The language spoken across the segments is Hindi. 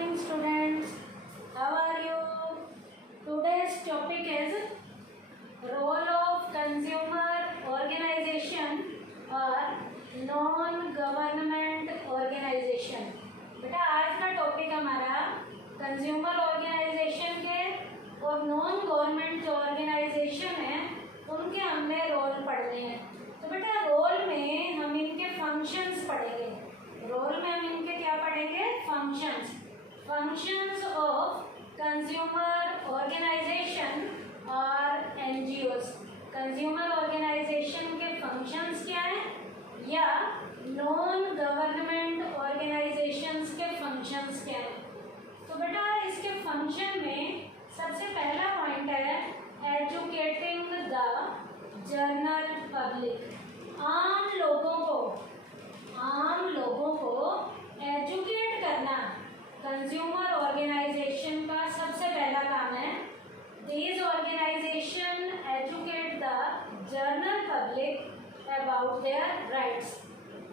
morning students. How are you? Today's topic is role of consumer organization or non-government organization. बेटा आज का टॉपिक हमारा कंज्यूमर ऑर्गेनाइजेशन के और नॉन गवर्नमेंट जो ऑर्गेनाइजेशन है उनके हमने रोल पढ़ने हैं। तो बेटा रोल में हम इनके फंक्शंस पढ़ेंगे। रोल में हम इनके क्या पढ़ेंगे? फंक्शंस ऑफ कंज्यूमर ऑर्गेनाइजेशन और एनजीओज। कंज्यूमर ऑर्गेनाइजेशन के फंक्शंस क्या हैं या नॉन गवर्नमेंट ऑर्गेनाइजेशंस के फंक्शंस क्या हैं। तो बेटा इसके फंक्शन में सबसे पहला पॉइंट है एजुकेटिंग द जनरल पब्लिक। आम लोगों को एजुकेट करना कंज्यूमर ऑर्गेनाइजेशन का सबसे पहला काम है। These organisation educate the general public about their rights.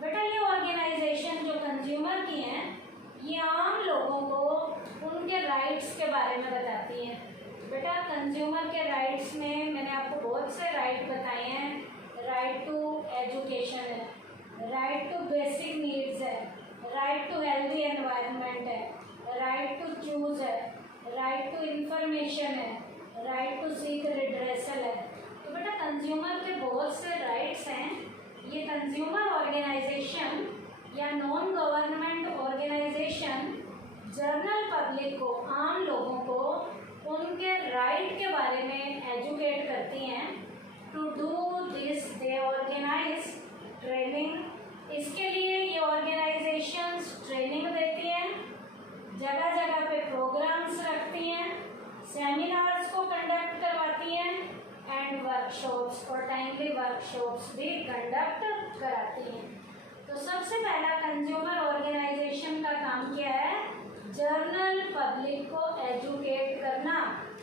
बेटा ये ऑर्गेनाइजेशन जो कंज्यूमर की हैं ये आम लोगों को उनके राइट्स के बारे में बताती हैं। बेटा कंज्यूमर के राइट्स में मैंने आपको बहुत से राइट बताए हैं। राइट टू एजुकेशन है, राइट टू बेसिक नीड्स है, राइट टू हेल्दी एनवायरनमेंट है, राइट टू चूज है, राइट टू इंफॉर्मेशन है, राइट टू सीक रिड्रेसल है। तो बेटा कंज्यूमर के बहुत से राइट्स हैं। ये कंज्यूमर ऑर्गेनाइजेशन या non government organisation general public को, आम लोगों को उनके राइट के बारे में एजुकेट करती हैं। To do this they organise training. इसके लिए ये ऑर्गेनाइजेशंस ट्रेनिंग देती हैं, जगह जगह पे प्रोग्राम्स रखती हैं, सेमिनार्स को कंडक्ट करवाती हैं एंड वर्कशॉप्स और टाइमली वर्कशॉप्स भी कंडक्ट कराती हैं। तो सबसे पहला कंज्यूमर ऑर्गेनाइजेशन का काम क्या है? जनरल पब्लिक को एजुकेट करना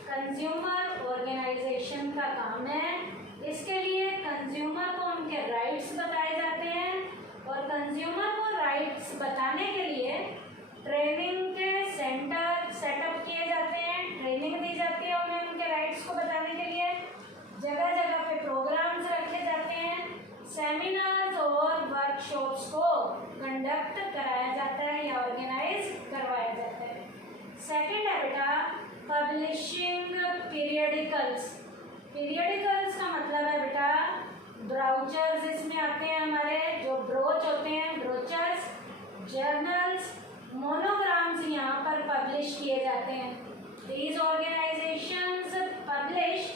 कंज्यूमर ऑर्गेनाइजेशन का काम है। इसके लिए कंज्यूमर को उनके राइट्स बताए जाते हैं और कंज्यूमर को राइट्स बताने के लिए ट्रेनिंग के सेंटर सेटअप किए जाते हैं, ट्रेनिंग दी जाती है उन्हें उनके राइट्स को बताने के लिए। जगह जगह पे प्रोग्राम्स रखे जाते हैं, सेमिनार्स और वर्कशॉप्स को कंडक्ट कराया जाता है या ऑर्गेनाइज करवाया जाता है। सेकंड है बेटा पब्लिशिंग पीरियडिकल्स। पीरियडिकल्स का मतलब है बेटा ब्राउचर्स इसमें आते हैं हमारे, जो ब्रोच होते हैं, ब्रोचर्स, जर्नल्स, मोनोग्राम्स यहाँ पर पब्लिश किए जाते हैं। These organisations publish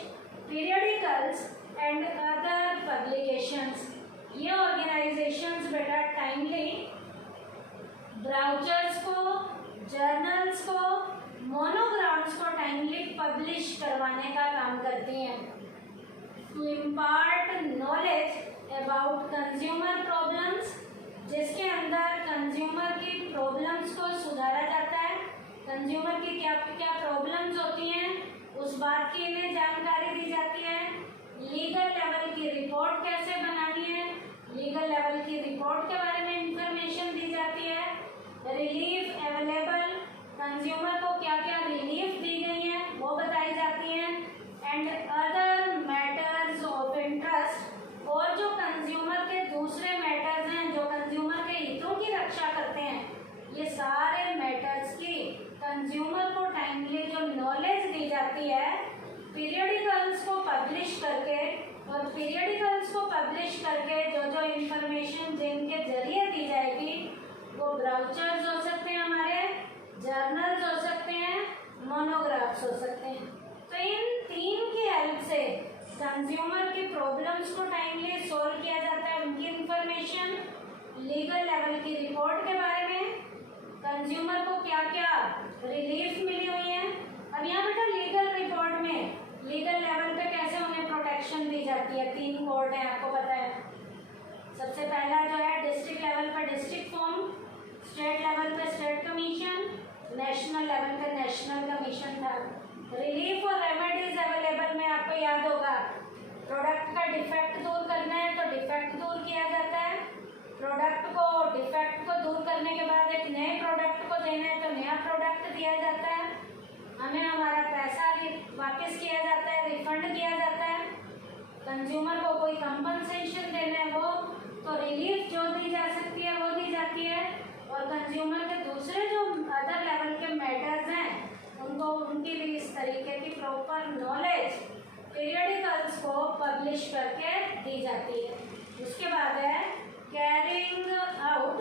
periodicals and other publications. ये ऑर्गेनाइजेशंस बेटा टाइमली ब्राउचर्स को, जर्नल्स को, मोनोग्राम्स को टाइमली पब्लिश करवाने का काम करती हैं। To impart knowledge about consumer problems, जिसके अंदर कंज्यूमर की प्रॉब्लम्स को सुधारा जाता है। कंज्यूमर की क्या क्या प्रॉब्लम्स होती हैं उस बात की इन्हें जानकारी दी जाती है। लीगल लेवल की रिपोर्ट कैसे बनानी है, लीगल लेवल की रिपोर्ट के बारे में इंफॉर्मेशन दी जाती है। रिलीफ अवेलेबल, कंज्यूमर को क्या क्या रिलीफ दी गई है वो बताई जाती हैं। And other matters of interest, और जो कंज्यूमर के दूसरे मैटर्स हैं जो कंज्यूमर के हितों की रक्षा करते हैं, ये सारे मैटर्स की कंज्यूमर को टाइमली जो नॉलेज दी जाती है पीरियडिकल्स को पब्लिश करके, और पीरियडिकल्स को पब्लिश करके जो जो इंफॉर्मेशन जिनके जरिए दी जाएगी वो ब्राउचर्स हो सकते हैं हमारे, जर्नल्स हो सकते हैं, मोनोग्राफ्स हो सकते हैं। तो इन तीन की हेल्प से कंज्यूमर की प्रॉब्लम्स को टाइमली सॉल्व किया जाता है। उनकी इंफॉर्मेशन, लीगल लेवल की रिपोर्ट के बारे में, कंज्यूमर को क्या क्या रिलीफ मिली हुई है। अब यहाँ बेटा लीगल रिपोर्ट में लीगल लेवल पे कैसे उन्हें प्रोटेक्शन दी जाती है। 3 कोर्ट है, आपको पता है। सबसे पहला जो है डिस्ट्रिक्ट लेवल पर डिस्ट्रिक्ट फॉर्म, स्टेट लेवल पे स्टेट कमीशन, नेशनल लेवल पे नेशनल कमीशन था। रिलीफ और रेमेडीज अवेलेबल में आपको याद होगा, प्रोडक्ट का डिफेक्ट दूर करना है तो डिफेक्ट दूर किया जाता है, प्रोडक्ट को डिफेक्ट को दूर करने के बाद एक नए प्रोडक्ट को देना है तो नया प्रोडक्ट दिया जाता है, हमें हमारा पैसा वापस किया जाता है, रिफंड किया जाता है। कंज्यूमर को कोई कंपनसेशन देना है वो तो रिलीफ जो दी जा सकती है वो दी जाती है। और कंज्यूमर के दूसरे जो अदर लेवल के मैटर्स हैं उनको उनकी भी इस तरीके की प्रॉपर नॉलेज पीरियडिकल्स को पब्लिश करके दी जाती है। उसके बाद है कैरिंग आउट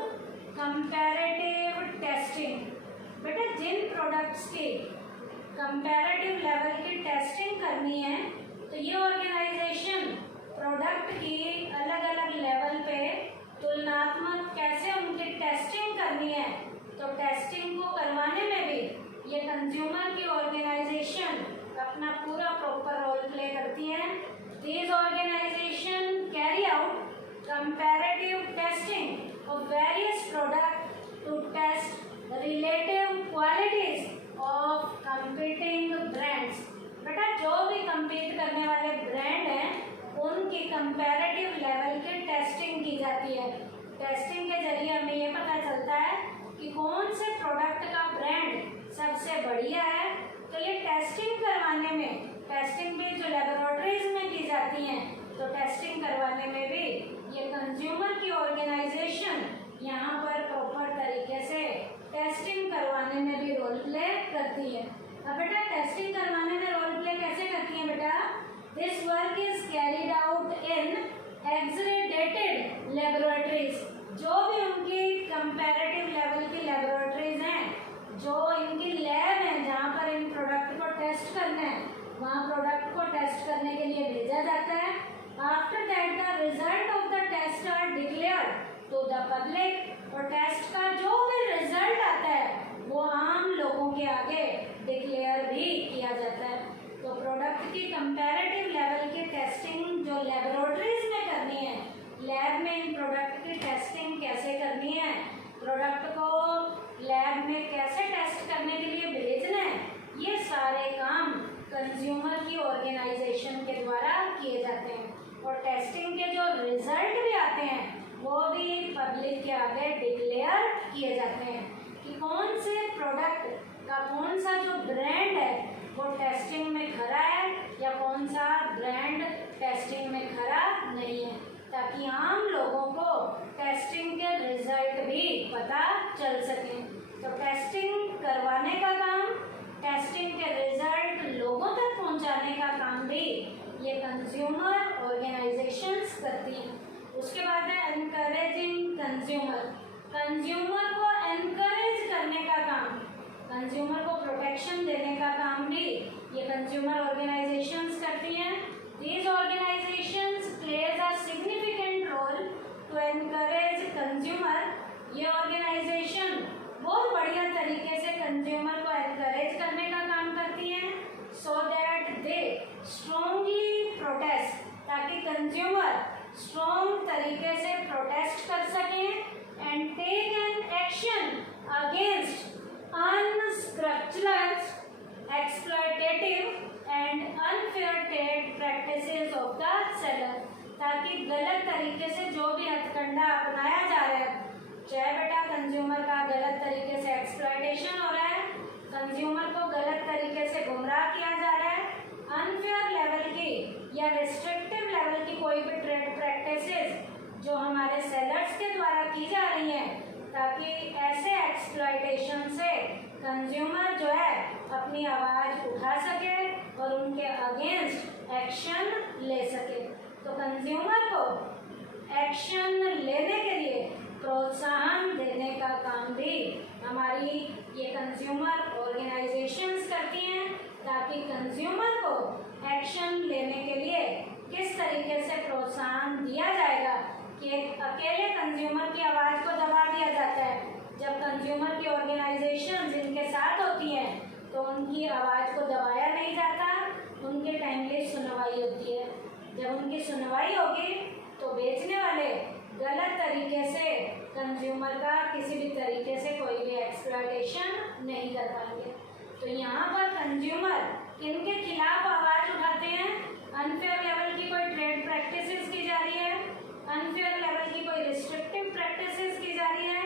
कंपैरेटिव टेस्टिंग। बेटा जिन प्रोडक्ट्स की कंपैरेटिव लेवल की टेस्टिंग करनी है तो ये ऑर्गेनाइजेशन प्रोडक्ट की अलग अलग लेवल पे तुलनात्मक कैसे उनकी टेस्टिंग करनी है, तो टेस्टिंग को करवाने में भी ये कंज्यूमर की ऑर्गेनाइजेशन अपना पूरा प्रॉपर रोल प्ले करती है। These organisation carry out comparative testing of various product to test relative qualities of competing brands. बेटा जो भी कंपीट करने वाले ब्रांड हैं उनकी कंपैरेटिव लेवल की टेस्टिंग की जाती है। टेस्टिंग के जरिए हमें ये पता चलता है कि कौन से प्रोडक्ट का ब्रांड सबसे बढ़िया है। तो ये टेस्टिंग करवाने में, टेस्टिंग भी जो लेबोरेटरीज में की जाती हैं, तो टेस्टिंग करवाने में भी ये कंज्यूमर की ऑर्गेनाइजेशन यहाँ पर प्रॉपर तरीके से टेस्टिंग करवाने में भी रोल प्ले करती है। अब बेटा टेस्टिंग करवाने में रोल प्ले कैसे करती है बेटा? This work is carried out in accredited laboratories। जो भी उनकी कंपैरेटिव लेवल की लेबोरेटरीज हैं, जो इनकी लैब हैं जहाँ पर इन प्रोडक्ट को टेस्ट करना है, वहाँ प्रोडक्ट को टेस्ट करने के लिए भेजा जाता है। After that the result of the test are declared to the public. और टेस्ट का जो भी रिजल्ट आता है वो आम लोगों के आगे डिक्लेयर भी किया जाता है। तो प्रोडक्ट की कंपैरेटिव लेवल की टेस्टिंग जो लेबोरेटरीज में करनी है, लैब में इन प्रोडक्ट की टेस्टिंग कैसे करनी है, प्रोडक्ट को लैब में कैसे टेस्ट करने के लिए भेजना है, ये सारे काम कंज्यूमर की ऑर्गेनाइजेशन के द्वारा किए जाते हैं। और टेस्टिंग के जो रिजल्ट भी आते हैं वो भी पब्लिक के आगे डिक्लेयर किए जाते हैं कि कौन से प्रोडक्ट का कौन सा जो ब्रांड है वो टेस्टिंग में खरा है या कौन सा ब्रांड टेस्टिंग में खरा नहीं है, ताकि आम लोगों को टेस्टिंग के रिजल्ट भी पता चल सके। तो टेस्टिंग करवाने का काम, टेस्टिंग के रिजल्ट लोगों तक पहुंचाने का काम भी ये कंज्यूमर ऑर्गेनाइजेशंस करती हैं। उसके बाद है एनकरेजिंग कंज्यूमर। कंज्यूमर को एनकरेज करने का काम, कंज्यूमर को प्रोटेक्शन देने का काम भी ये कंज्यूमर ऑर्गेनाइजेशंस करती हैं। These organisations plays a significant role to encourage consumer. ये ऑर्गेनाइजेशन बहुत बढ़िया तरीके से कंज्यूमर को एनकरेज करने का काम करती हैं, so that they strongly protest, ताकि कंज्यूमर स्ट्रॉन्ग तरीके से प्रोटेस्ट कर सकें and take an action against unscrupulous, exploitative and unfair trade practices of the seller। ताकि गलत तरीके से जो भी हथकंडा अपनाया जा रहा है, चाहे बेटा कंज्यूमर का गलत तरीके से एक्सप्लॉयटेशन हो रहा है, कंज्यूमर को गलत तरीके से गुमराह किया जा रहा है, अनफेयर लेवल की या रिस्ट्रिक्टिव लेवल की कोई भी ट्रेड प्रैक्टिसेस जो हमारे सेलर्स के द्वारा की जा रही हैं, ताकि ऐसे एक्सप्लॉयटेशन से कंज्यूमर जो है अपनी आवाज़ उठा सके और उनके अगेंस्ट एक्शन ले सके। तो कंज्यूमर को एक्शन लेने के लिए प्रोत्साहन देने का काम भी हमारी ये कंज्यूमर ऑर्गेनाइजेशंस करती हैं, ताकि कंज्यूमर को एक्शन लेने के लिए किस तरीके से प्रोत्साहन दिया जाएगा कि अकेले कंज्यूमर की आवाज़ को दबा दिया जाता है। जब कंज्यूमर की ऑर्गेनाइजेशन इनके साथ होती हैं तो उनकी आवाज़ को दबाया नहीं जाता, उनकी टाइमली सुनवाई होती है। जब उनकी सुनवाई होगी तो बेचने वाले गलत तरीके से कंज्यूमर का किसी भी तरीके से कोई भी एक्सप्लॉयटेशन नहीं कर पाएंगे। तो यहाँ पर कंज्यूमर किनके खिलाफ आवाज़ उठाते हैं? अनफेयर लेवल की कोई ट्रेड प्रैक्टिसेस की जा रही है, अनफेयर लेवल की कोई रिस्ट्रिक्टिव प्रैक्टिसेस की जा रही है,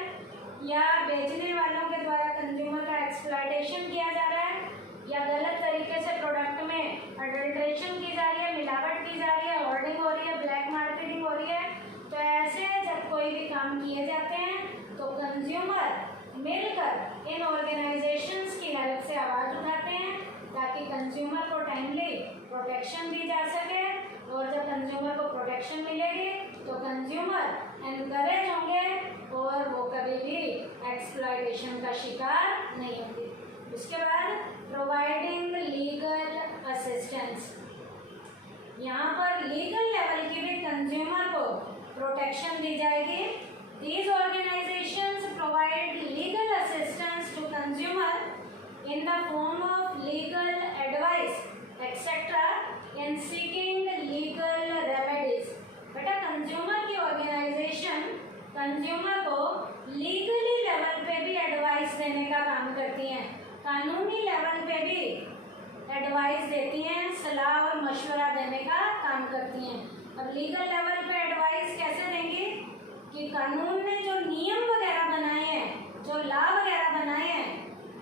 या बेचने वालों के द्वारा कंज्यूमर का एक्सप्लॉयटेशन इन ऑर्गेनाइजेशंस की हेल्प से आवाज़ उठाते हैं ताकि कंज्यूमर को टाइमली प्रोटेक्शन दी जा सके, और जब कंज्यूमर को प्रोटेक्शन मिलेगी तो कंज्यूमर एनकरेज होंगे और वो कभी भी एक्सप्लॉयटेशन का शिकार नहीं होंगे। उसके बाद प्रोवाइडिंग लीगल असिस्टेंस, यहाँ पर लीगल लेवल की भी कंज्यूमर को प्रोटेक्शन दी जाएगी। These organisations provide legal assistance to consumer in the form of legal advice etcetera in seeking legal remedies. बेटा कंज्यूमर की ऑर्गेनाइजेशन कंज्यूमर को लीगली लेवल पे भी एडवाइस देने का काम करती हैं, कानूनी लेवल पे भी एडवाइस देती हैं, सलाह और मशवरा देने का काम करती हैं। अब लीगल लेवल पे एडवाइस कैसे देंगी कि कानून ने जो नियम वगैरह बनाए हैं, जो लॉ वगैरह बनाए हैं,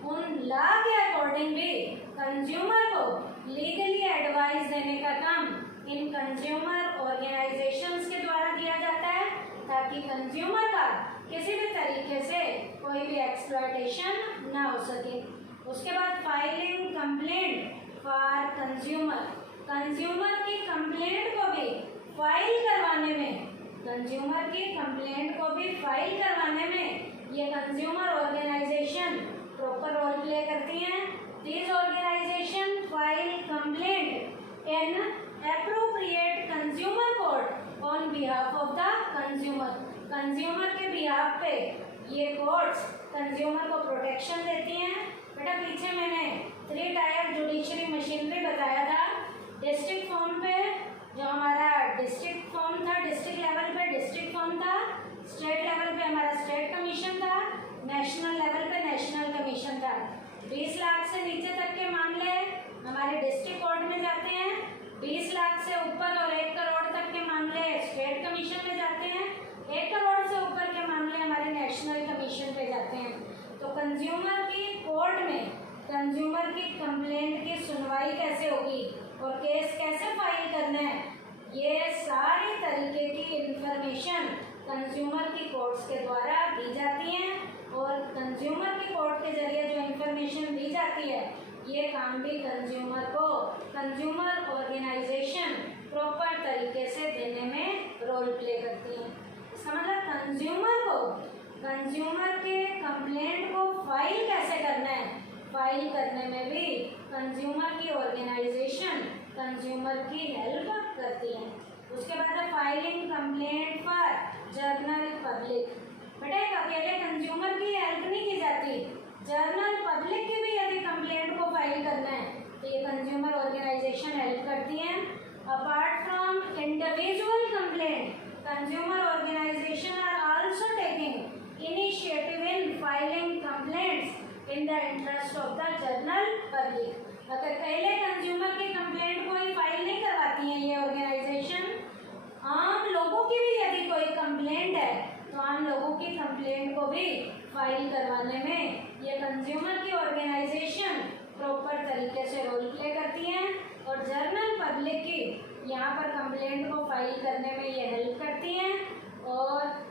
उन लॉ के अकॉर्डिंग भी कंज्यूमर को लीगली एडवाइस देने का काम इन कंज्यूमर ऑर्गेनाइजेशंस के द्वारा दिया जाता है ताकि कंज्यूमर का किसी भी तरीके से कोई भी एक्सप्लॉयटेशन ना हो सके। उसके बाद filing complaint for consumer, consumer की कंप्लेंट को भी फाइल करवाने में, कंज्यूमर की कंप्लेंट को भी फाइल करवाने में ये consumer organisation proper role play करती हैं। This organisation file complaint in appropriate consumer court on behalf of the consumer, consumer के बिहाफ पे ये कोर्ट्स कंज्यूमर को प्रोटेक्शन देती हैं। बेटा पीछे मैंने 3 टायर जुडिशरी मशीनरी बताया था। डिस्ट्रिक्ट फॉर्म पे जो हमारा डिस्ट्रिक्ट फॉर्म था, डिस्ट्रिक्ट लेवल पे डिस्ट्रिक्ट फॉर्म था, स्टेट लेवल पे हमारा स्टेट कमीशन था, नेशनल लेवल पे नेशनल कमीशन था। 20 लाख से नीचे तक के मामले हमारे डिस्ट्रिक्ट कोर्ट में जाते हैं, 20 लाख से ऊपर और 1 करोड़ तक के मामले स्टेट कमीशन में जाते हैं, 1 करोड़ से ऊपर के मामले हमारे नेशनल कमीशन पे जाते हैं। तो कंज्यूमर की कोर्ट में कंज्यूमर की कंप्लेंट की सुनवाई कैसे होगी और केस कैसे फाइल करना है, ये सारी तरीके की इंफॉर्मेशन कंज्यूमर की कोर्ट्स के द्वारा दी जाती हैं, और कंज्यूमर की कोर्ट के जरिए जो इंफॉर्मेशन दी जाती है ये काम भी कंज्यूमर को कंज्यूमर ऑर्गेनाइजेशन प्रॉपर तरीके से देने में रोल प्ले करती है। इसका मतलब कंज्यूमर के कंप्लेंट को फाइल कैसे करना है, फाइल करने में भी कंज्यूमर की ऑर्गेनाइजेशन कंज्यूमर की हेल्प करती है। उसके बाद है filing complaint for journal public. बेटा एक अकेले कंज्यूमर की हेल्प नहीं की जाती, जर्नल पब्लिक की भी यदि कंप्लेंट को फाइल करना है तो ये कंज्यूमर ऑर्गेनाइजेशन हेल्प करती हैं। Apart from individual complaint, consumer organisation are also taking initiative in filing complaints in the interest of the general public. अगर पहले कंज्यूमर की कंप्लेंट कोई फाइल नहीं करवाती हैं ये ऑर्गेनाइजेशन, आम लोगों की भी यदि कोई कंप्लेंट है तो आम लोगों की कंप्लेंट को भी फाइल करवाने में ये कंज्यूमर की ऑर्गेनाइजेशन प्रॉपर तरीके से रोल प्ले करती हैं, और जनरल पब्लिक की यहाँ पर कंप्लेंट को फाइल करने में ये हेल्प करती हैं। और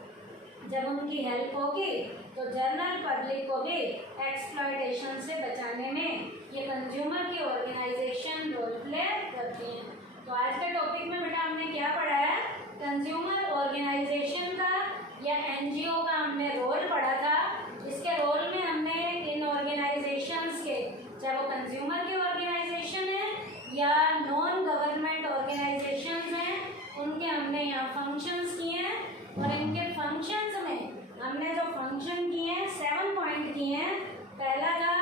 जब उनकी हेल्प होगी तो जनरल पब्लिक को भी एक्सप्लॉयटेशन से बचाने में ये कंज्यूमर की ऑर्गेनाइजेशन रोल प्ले करती हैं। तो आज के टॉपिक में बेटा हमने क्या पढ़ा है, कंज्यूमर ऑर्गेनाइजेशन का या एनजीओ का हमने रोल पढ़ा था। इसके रोल में हमने इन ऑर्गेनाइजेशंस के, चाहे वो कंज्यूमर की ऑर्गेनाइजेशन है या नॉन गवर्नमेंट ऑर्गेनाइजेशंस हैं, उनके हमने यहाँ फंक्शंस किए हैं, और इनके फंक्शंस में हमने जो फंक्शन किए हैं 7 पॉइंट किए हैं। पहला था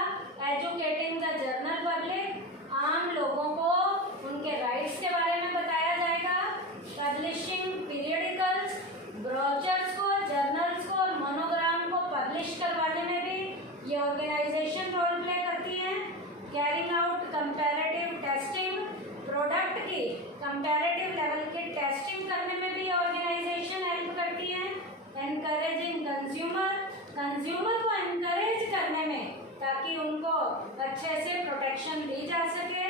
एजुकेटिंग द जनरल पब्लिक, आम लोगों को उनके राइट्स के बारे में बताया जाएगा। पब्लिशिंग पीरियडिकल्स, ब्रोचर्स को, जर्नल्स को और मोनोग्राम को पब्लिश करवाने में भी ये ऑर्गेनाइजेशन रोल प्ले करती है। Carrying out comparative testing, product की कंपैरेटिव लेवल की टेस्टिंग करने में भी ऑर्गेनाइजेशन हेल्प करती है। एनकरेजिंग कंज्यूमर, कंज्यूमर को एनकरेज करने में ताकि उनको अच्छे से प्रोटेक्शन दी जा सके,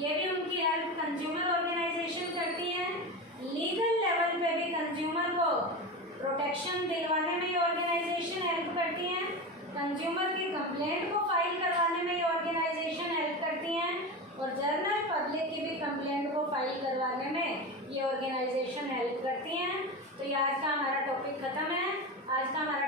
ये भी उनकी हेल्प कंज्यूमर ऑर्गेनाइजेशन करती है। लीगल लेवल पे भी कंज्यूमर को प्रोटेक्शन दिलवाने में ये ऑर्गेनाइजेशन हेल्प करती हैं। कंज्यूमर की कंप्लेंट को फाइल करवाने में ये ऑर्गेनाइजेशन हेल्प करती हैं और जनरल पब्लिक की भी कंप्लेंट को फाइल करवाने में ये ऑर्गेनाइजेशन हेल्प करती हैं। तो ये आज का हमारा टॉपिक खत्म है। आज का हमारा